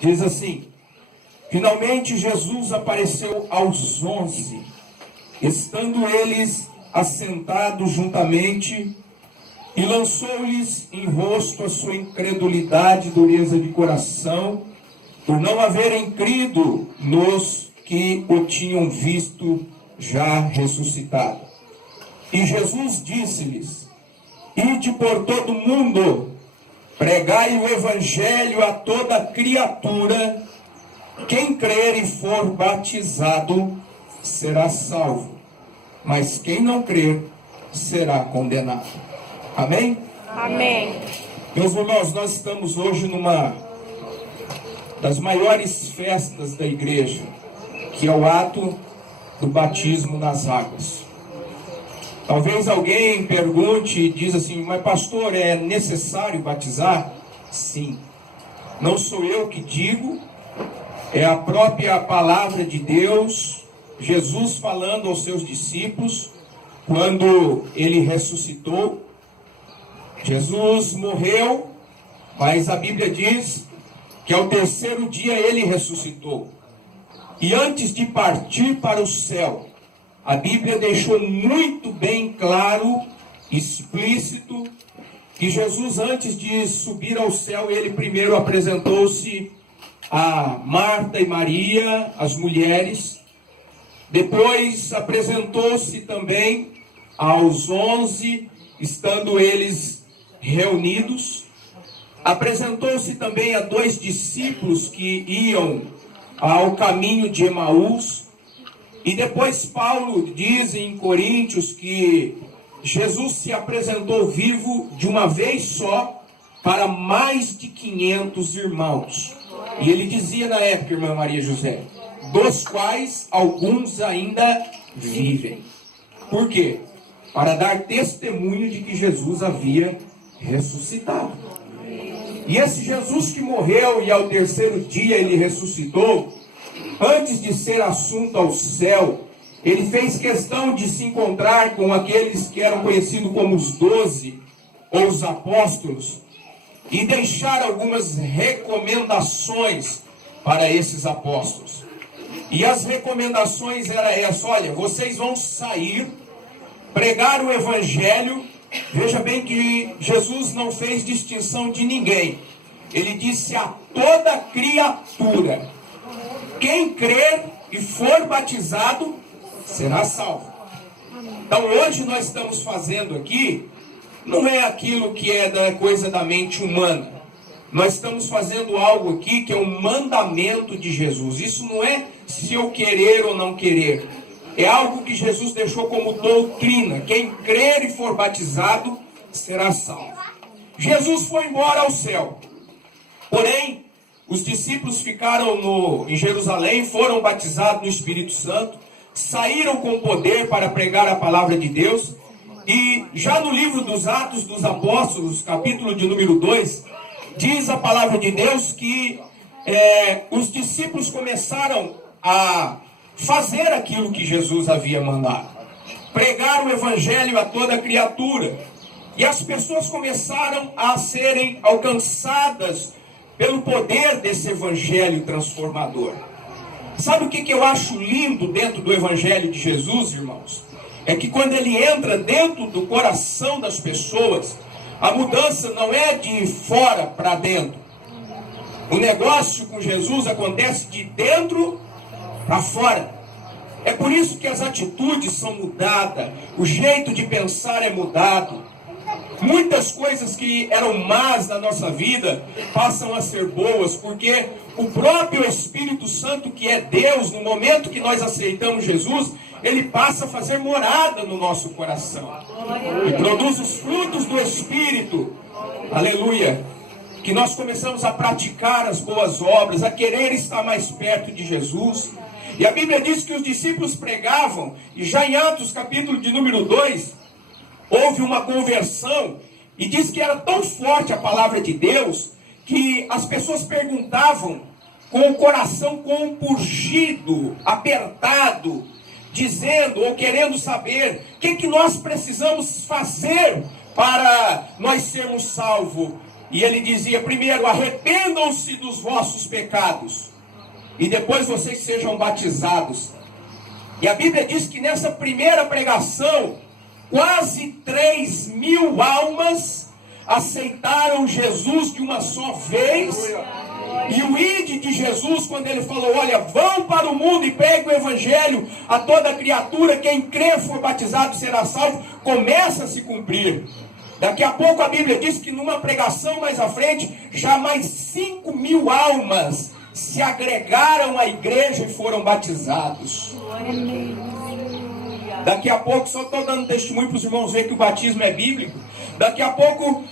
Diz assim: finalmente Jesus apareceu aos 11, estando eles assentados juntamente, e lançou-lhes em rosto a sua incredulidade e dureza de coração, por não haverem crido nos que o tinham visto já ressuscitado. E Jesus disse-lhes: ide por todo o mundo, pregai o evangelho a toda criatura. Quem crer e for batizado será salvo, mas quem não crer será condenado. Amém? Amém. Meus irmãos, nós estamos hoje numa das maiores festas da igreja, que é o ato do batismo nas águas. Talvez alguém pergunte e diz assim: mas pastor, é necessário batizar? Sim. Não sou eu que digo, é a própria palavra de Deus, Jesus falando aos seus discípulos, quando ele ressuscitou. Jesus morreu, mas a Bíblia diz que ao terceiro dia ele ressuscitou. E antes de partir para o céu, a Bíblia deixou muito bem claro, explícito, que Jesus, antes de subir ao céu, ele primeiro apresentou-se a Marta e Maria, as mulheres. Depois apresentou-se também aos 11, estando eles reunidos. Apresentou-se também a 2 discípulos que iam ao caminho de Emaús. E depois Paulo diz em Coríntios que Jesus se apresentou vivo de uma vez só para mais de 500 irmãos. E ele dizia na época, irmã Maria José, dos quais alguns ainda vivem. Por quê? Para dar testemunho de que Jesus havia ressuscitado. E esse Jesus que morreu e ao terceiro dia ele ressuscitou, antes de ser assunto ao céu, ele fez questão de se encontrar com aqueles que eram conhecidos como os 12, ou os apóstolos, e deixar algumas recomendações para esses apóstolos. E as recomendações eram essas: olha, vocês vão sair, pregar o evangelho. Veja bem que Jesus não fez distinção de ninguém. Ele disse a toda criatura: quem crer e for batizado será salvo. Então hoje nós estamos fazendo aqui, não é aquilo que é da coisa da mente humana. Nós estamos fazendo algo aqui que é um mandamento de Jesus. Isso não é se eu querer ou não querer. É algo que Jesus deixou como doutrina: quem crer e for batizado será salvo. Jesus foi embora ao céu. Porém, os discípulos ficaram em Jerusalém, foram batizados no Espírito Santo, saíram com poder para pregar a palavra de Deus. E já no livro dos Atos dos Apóstolos, capítulo de número 2, diz a palavra de Deus que os discípulos começaram a fazer aquilo que Jesus havia mandado: pregar o evangelho a toda criatura. E as pessoas começaram a serem alcançadas pelo poder desse evangelho transformador. Sabe o que eu acho lindo dentro do evangelho de Jesus, irmãos? É que quando ele entra dentro do coração das pessoas, a mudança não é de fora para dentro. O negócio com Jesus acontece de dentro para fora. É por isso que as atitudes são mudadas, o jeito de pensar é mudado. Muitas coisas que eram más na nossa vida passam a ser boas, porque o próprio Espírito Santo, que é Deus, no momento que nós aceitamos Jesus, ele passa a fazer morada no nosso coração. E produz os frutos do Espírito. Aleluia! Que nós começamos a praticar as boas obras, a querer estar mais perto de Jesus. E a Bíblia diz que os discípulos pregavam, e já em Atos capítulo de número 2, houve uma conversão, e diz que era tão forte a palavra de Deus, que as pessoas perguntavam com o coração compungido, apertado, dizendo ou querendo saber o que nós precisamos fazer para nós sermos salvos. E ele dizia: primeiro, arrependam-se dos vossos pecados, e depois vocês sejam batizados. E a Bíblia diz que nessa primeira pregação, quase 3.000 almas aceitaram Jesus de uma só vez. E o ide de Jesus, quando ele falou: olha, vão para o mundo e preguem o evangelho a toda criatura, quem crer for batizado será salvo, começa a se cumprir. Daqui a pouco a Bíblia diz que numa pregação mais à frente, já mais 5.000 almas se agregaram à igreja e foram batizados. Daqui a pouco, só estou dando testemunho para os irmãos verem que o batismo é bíblico. Daqui a pouco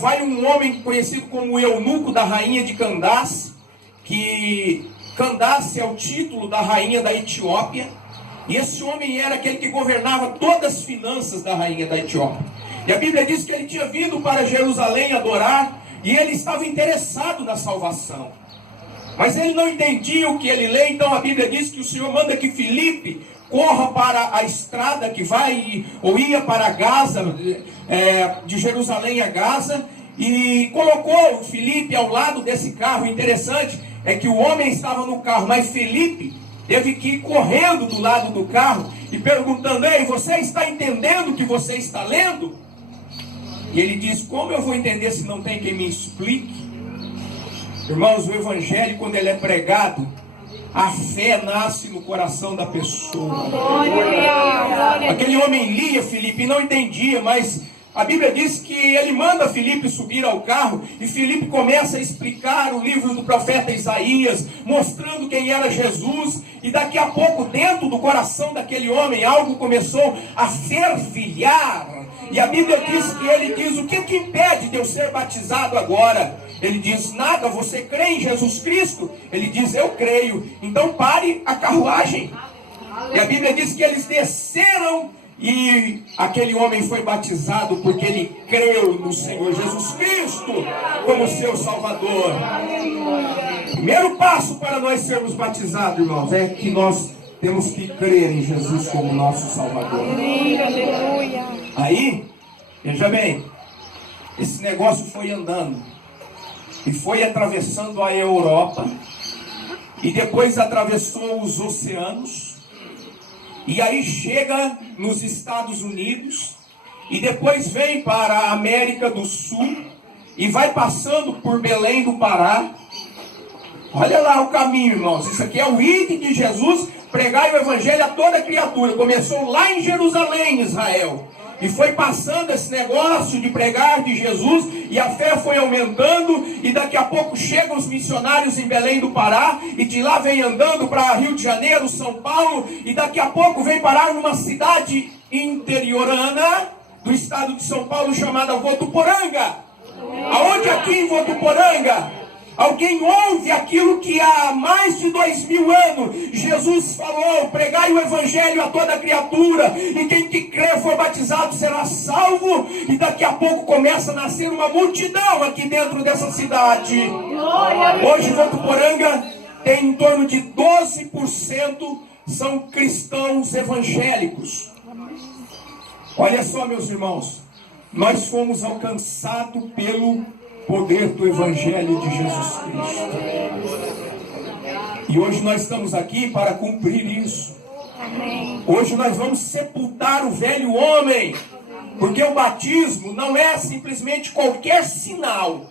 vai um homem conhecido como o eunuco da rainha de Candace, que Candace é o título da rainha da Etiópia, e esse homem era aquele que governava todas as finanças da rainha da Etiópia. E a Bíblia diz que ele tinha vindo para Jerusalém adorar, e ele estava interessado na salvação. Mas ele não entendia o que ele lê, então a Bíblia diz que o Senhor manda que Filipe corra para a estrada que vai, ou ia para Gaza, de Jerusalém a Gaza, e colocou Filipe ao lado desse carro. O interessante é que o homem estava no carro, mas Filipe teve que ir correndo do lado do carro e perguntando: ei, você está entendendo o que você está lendo? E ele diz: como eu vou entender se não tem quem me explique? Irmãos, o evangelho, quando ele é pregado, a fé nasce no coração da pessoa. Aquele homem lia Filipe e não entendia, mas a Bíblia diz que ele manda Filipe subir ao carro, e Filipe começa a explicar o livro do profeta Isaías, mostrando quem era Jesus, e daqui a pouco, dentro do coração daquele homem, algo começou a fervilhar. E a Bíblia diz que ele diz: o que impede de eu ser batizado agora? Ele diz: nada. Você crê em Jesus Cristo? Ele diz: eu creio. Então pare a carruagem. E a Bíblia diz que eles desceram, e aquele homem foi batizado porque ele creu no Senhor Jesus Cristo como seu Salvador. Primeiro passo para nós sermos batizados, irmãos, é que nós temos que crer em Jesus como nosso Salvador. Aí, veja bem, esse negócio foi andando e foi atravessando a Europa, e depois atravessou os oceanos, e aí chega nos Estados Unidos, e depois vem para a América do Sul, e vai passando por Belém do Pará. Olha lá o caminho, irmãos. Isso aqui é o ide de Jesus, pregar o evangelho a toda criatura. Começou lá em Jerusalém, Israel, e foi passando esse negócio de pregar de Jesus, e a fé foi aumentando, e daqui a pouco chegam os missionários em Belém do Pará, e de lá vem andando para Rio de Janeiro, São Paulo, e daqui a pouco vem parar numa cidade interiorana do estado de São Paulo, chamada Votuporanga. Aonde aqui em Votuporanga alguém ouve aquilo que há mais de 2000 anos Jesus falou: pregai o evangelho a toda criatura, e quem que crer for batizado será salvo. E daqui a pouco começa a nascer uma multidão aqui dentro dessa cidade. Hoje Votuporanga tem em torno de 12% são cristãos evangélicos. Olha só, meus irmãos, nós fomos alcançados pelo poder do evangelho de Jesus Cristo, e hoje nós estamos aqui para cumprir isso. Hoje nós vamos sepultar o velho homem, porque o batismo não é simplesmente qualquer sinal.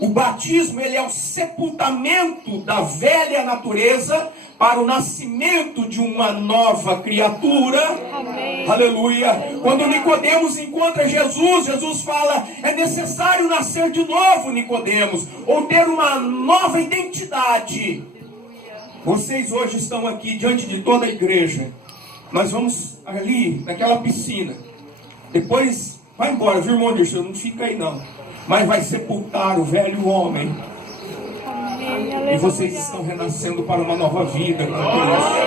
O batismo, ele é o sepultamento da velha natureza para o nascimento de uma nova criatura. Amém. Aleluia. Quando Nicodemos encontra Jesus, Jesus fala: é necessário nascer de novo, Nicodemos, ou ter uma nova identidade. Vocês hoje estão aqui diante de toda a igreja. Nós vamos ali naquela piscina. Depois vai embora, viu, irmão Dirceu? Não fica aí não. Mas vai sepultar o velho homem. Amém. E vocês estão renascendo para uma nova vida com Cristo.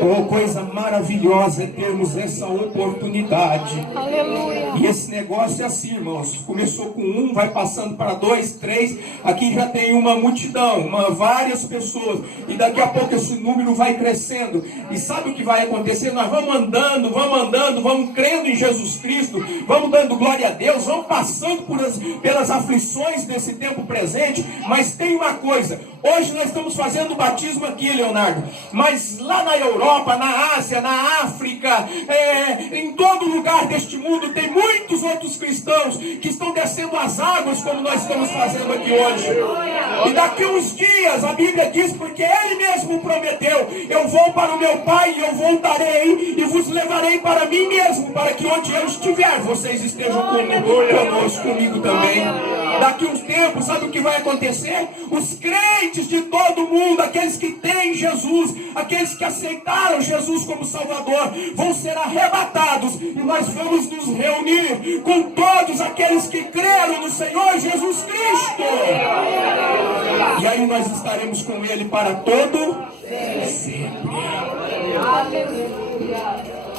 Oh, coisa maravilhosa é termos essa oportunidade. Aleluia. E esse negócio é assim, irmãos. Começou com um, vai passando para 2, 3. Aqui já tem uma multidão, várias pessoas. E daqui a pouco esse número vai crescendo. E sabe o que vai acontecer? Nós vamos andando, vamos crendo em Jesus Cristo, vamos dando glória a Deus, vamos passando pelas aflições desse tempo presente. Mas tem uma coisa: hoje nós estamos fazendo o batismo aqui, Leonardo. Mas lá na Europa, na Ásia, na África, em todo lugar deste mundo, tem muitos outros cristãos que estão descendo as águas como nós estamos fazendo aqui hoje. E daqui uns dias, a Bíblia diz, porque Ele mesmo prometeu: eu vou para o meu Pai e eu voltarei e vos levarei para mim mesmo, para que onde eu estiver, vocês estejam comigo também. Daqui uns tempos, sabe o que vai acontecer? Os crentes de todo mundo, aqueles que têm Jesus, aqueles que aceitaram Jesus como Salvador, vão ser arrebatados e nós vamos nos reunir com todos aqueles que creram no Senhor Jesus Cristo. E aí nós estaremos com Ele para todo sempre.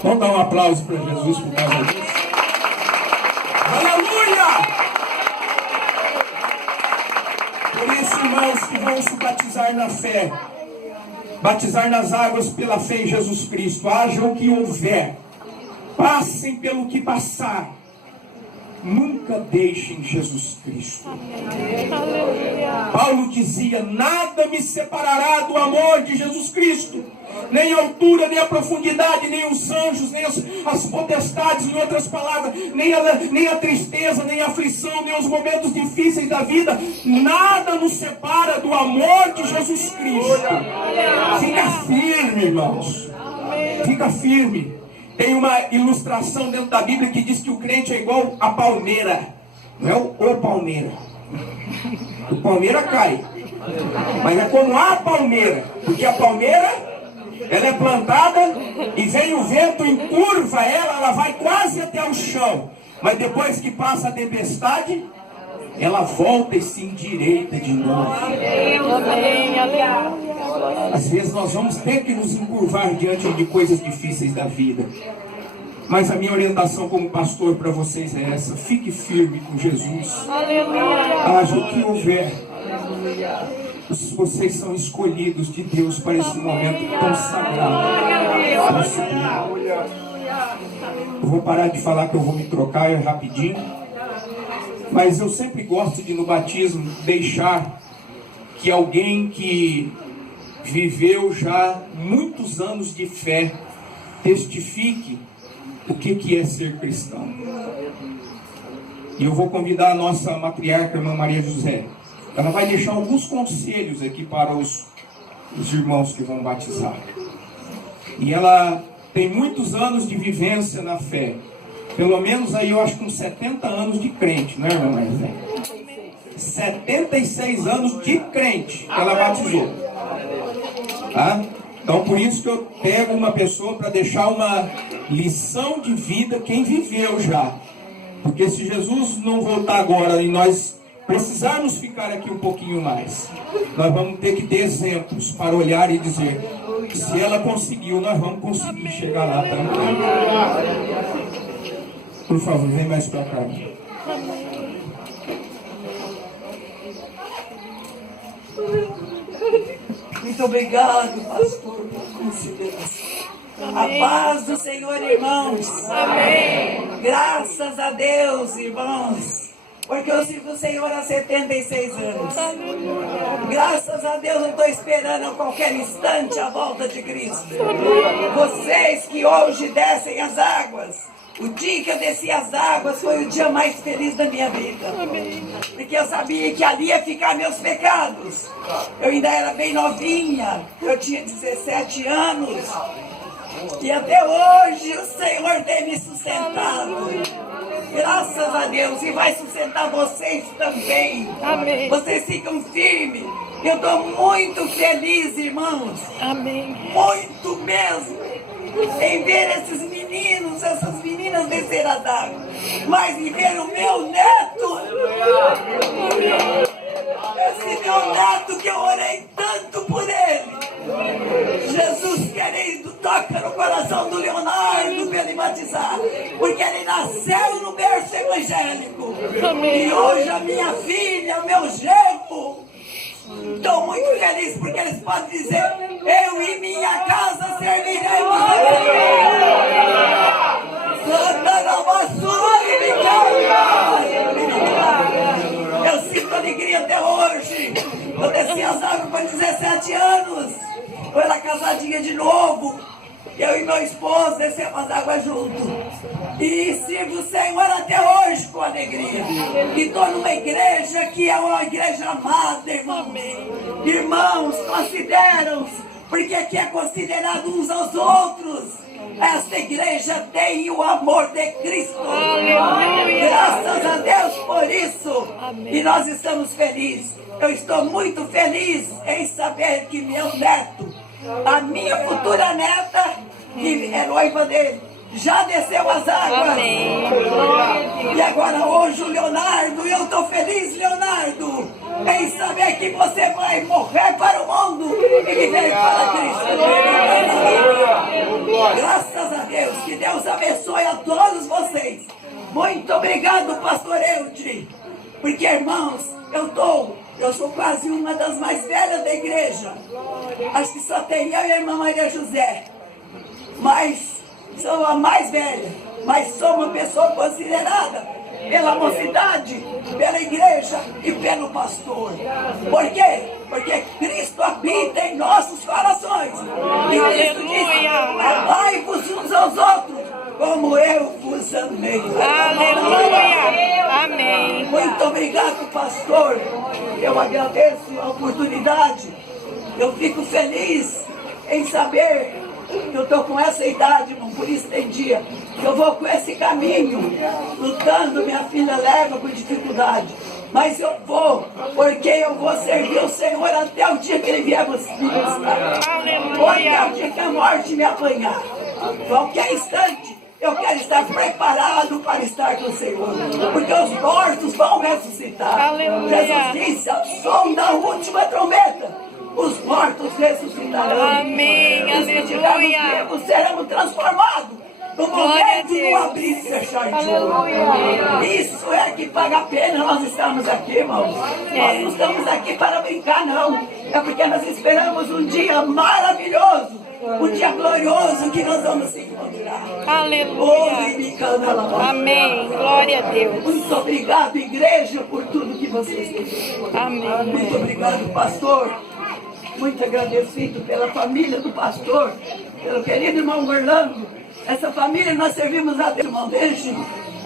Vamos dar um aplauso para Jesus por causa disso. Aleluia! Por isso, irmãos, que vão se batizar na fé, batizar nas águas pela fé em Jesus Cristo, haja o que houver, passem pelo que passar, nunca deixem Jesus Cristo. Aleluia. Paulo dizia: nada me separará do amor de Jesus Cristo, nem a altura, nem a profundidade, nem os anjos, nem as potestades, em outras palavras, nem a tristeza, nem a aflição, nem os momentos difíceis da vida, nada nos separa do amor de Jesus Cristo. Fica firme, irmãos, fica firme. Tem uma ilustração dentro da Bíblia que diz que o crente é igual a palmeira. Não é o palmeira. O palmeira cai. Mas é como a palmeira. Porque a palmeira, ela é plantada e vem o vento, encurva ela vai quase até o chão. Mas depois que passa a tempestade, ela volta e se endireita de novo. Às vezes nós vamos ter que nos encurvar diante de coisas difíceis da vida. Mas a minha orientação como pastor para vocês é essa: fique firme com Jesus. Haja o que houver. Vocês são escolhidos de Deus para esse momento tão sagrado. Eu vou parar de falar que eu vou me trocar rapidinho. Mas eu sempre gosto de, no batismo, deixar que alguém que viveu já muitos anos de fé testifique o que é ser cristão. E eu vou convidar a nossa matriarca, a irmã Maria José. Ela vai deixar alguns conselhos aqui para os irmãos que vão batizar. E ela tem muitos anos de vivência na fé. Pelo menos aí eu acho que uns 70 anos de crente, não é, irmã Maria José? 76 anos de crente que ela batizou. Tá? Então por isso que eu pego uma pessoa para deixar uma lição de vida, quem viveu já. Porque se Jesus não voltar agora e nós precisarmos ficar aqui um pouquinho mais, nós vamos ter que ter exemplos para olhar e dizer que se ela conseguiu, nós vamos conseguir chegar lá também. Por favor, vem mais para cá. Muito obrigado, pastor, por consideração. A paz do Senhor, irmãos. Amém. Graças a Deus, irmãos. Porque eu sirvo o Senhor há 76 anos. Graças a Deus eu estou esperando a qualquer instante a volta de Cristo. Vocês que hoje descem as águas, o dia que eu desci as águas foi o dia mais feliz da minha vida. Porque eu sabia que ali ia ficar meus pecados. Eu ainda era bem novinha, eu tinha 17 anos. E até hoje o Senhor tem me sustentado. Graças a Deus. E vai sustentar vocês também. Amém. Vocês ficam firmes. Eu estou muito feliz, irmãos. Amém. Muito mesmo. Em ver esses meninos, essas meninas descer as águas. Mas em ver o meu neto. Esse meu neto tanto que eu orei tanto por ele. Jesus querido, toca no coração do Leonardo para ele batizar, porque ele nasceu no berço evangélico. E hoje a minha filha, o meu genro, estou muito feliz porque eles podem dizer: eu e minha casa serviremos a Deus. Eu sinto alegria até hoje. Eu desci as águas com 17 anos. Eu era casadinha de novo. Eu e meu esposo descemos as águas juntos. E sirvo o Senhor até hoje com alegria. E estou numa igreja que é uma igreja amada, irmãos. Irmãos, consideram-se, porque aqui é considerado uns aos outros. Esta igreja tem o amor de Cristo. Aleluia. Graças a Deus por isso. Amém. E nós estamos felizes. Eu estou muito feliz em saber que meu neto, a minha futura neta, que é noiva dele, já desceu as águas. Amém. E agora hoje o Leonardo, eu estou feliz, Leonardo, em saber que você vai morrer para o mundo e viver para Cristo. Graças a Deus, que Deus abençoe a todos vocês. Muito obrigado, pastor Eude, porque, irmãos, eu sou quase uma das mais velhas da igreja. Acho que só tem eu e a irmã Maria José. Mas sou a mais velha. Mas sou uma pessoa considerada pela mocidade, pela igreja e pelo pastor. Por quê? Porque Cristo habita em nossos corações. E Cristo disse: amai-vos uns aos outros, como eu vos amei. Aleluia. Amém. Muito obrigado, pastor. Eu agradeço a oportunidade. Eu fico feliz em saber que eu estou com essa idade, irmão, por isso tem dia que eu vou com esse caminho, lutando, minha filha leva com dificuldade. Mas eu vou, porque eu vou servir o Senhor até o dia que Ele vier me buscar. Ou até o dia que a morte me apanhar. Qualquer instante, eu quero estar preparado para estar com o Senhor. Porque os mortos vão ressuscitar. Aleluia. Jesus disse: ao som da última trombeta, os mortos ressuscitarão. Amém. Os que estivermos Aleluia. vivos seremos transformados no momento do abrir e fechar de olho. Aleluia. Isso é que paga a pena nós estamos aqui, irmãos. Nós não estamos aqui para brincar, não. É porque nós esperamos um dia maravilhoso, um dia glorioso que nós vamos se encontrar. Aleluia. Oh, Amém. Glória a Deus. muito obrigado, igreja, por tudo que vocês têm feito. Amém. Muito obrigado, pastor. Muito agradecido pela família do pastor, pelo querido irmão Orlando. Essa família nós servimos a Deus, irmão, desde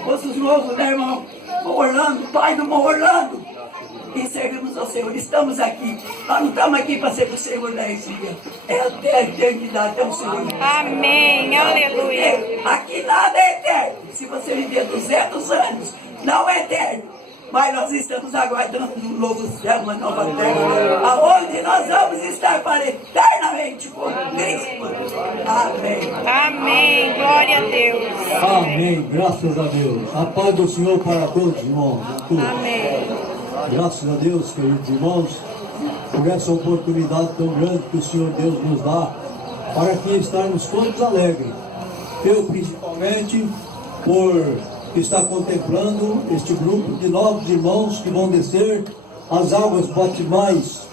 ossos novos, né, irmão? O Orlando, pai do irmão Orlando. E servimos ao Senhor. Estamos aqui. Nós não estamos aqui para ser o Senhor da dia. É até a eternidade, até o Senhor. Amém. Aleluia. Porque aqui nada é eterno. Se você viver 200 anos, não é eterno. Mas nós estamos aguardando um novo céu, uma nova terra, aonde nós vamos estar para eternamente com Cristo. Amém. Amém. Glória a Deus. Amém, graças a Deus. A paz do Senhor para todos, irmãos. Amém. Graças a Deus, queridos irmãos, por essa oportunidade tão grande que o Senhor Deus nos dá, para que estarmos todos alegres. Eu, principalmente, por estar contemplando este grupo de novos irmãos que vão descer as águas batismais.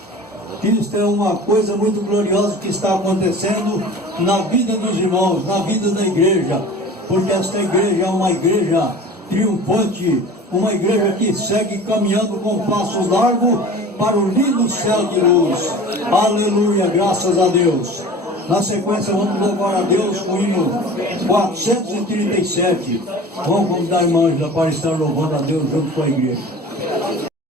Isto é uma coisa muito gloriosa que está acontecendo na vida dos irmãos, na vida da igreja, porque esta igreja é uma igreja triunfante, uma igreja que segue caminhando com passos largos para o lindo céu de luz. Aleluia, graças a Deus. Na sequência vamos louvar a Deus com o hino 437. Vamos convidar a irmã Ângela para estar louvando a Deus junto com a igreja.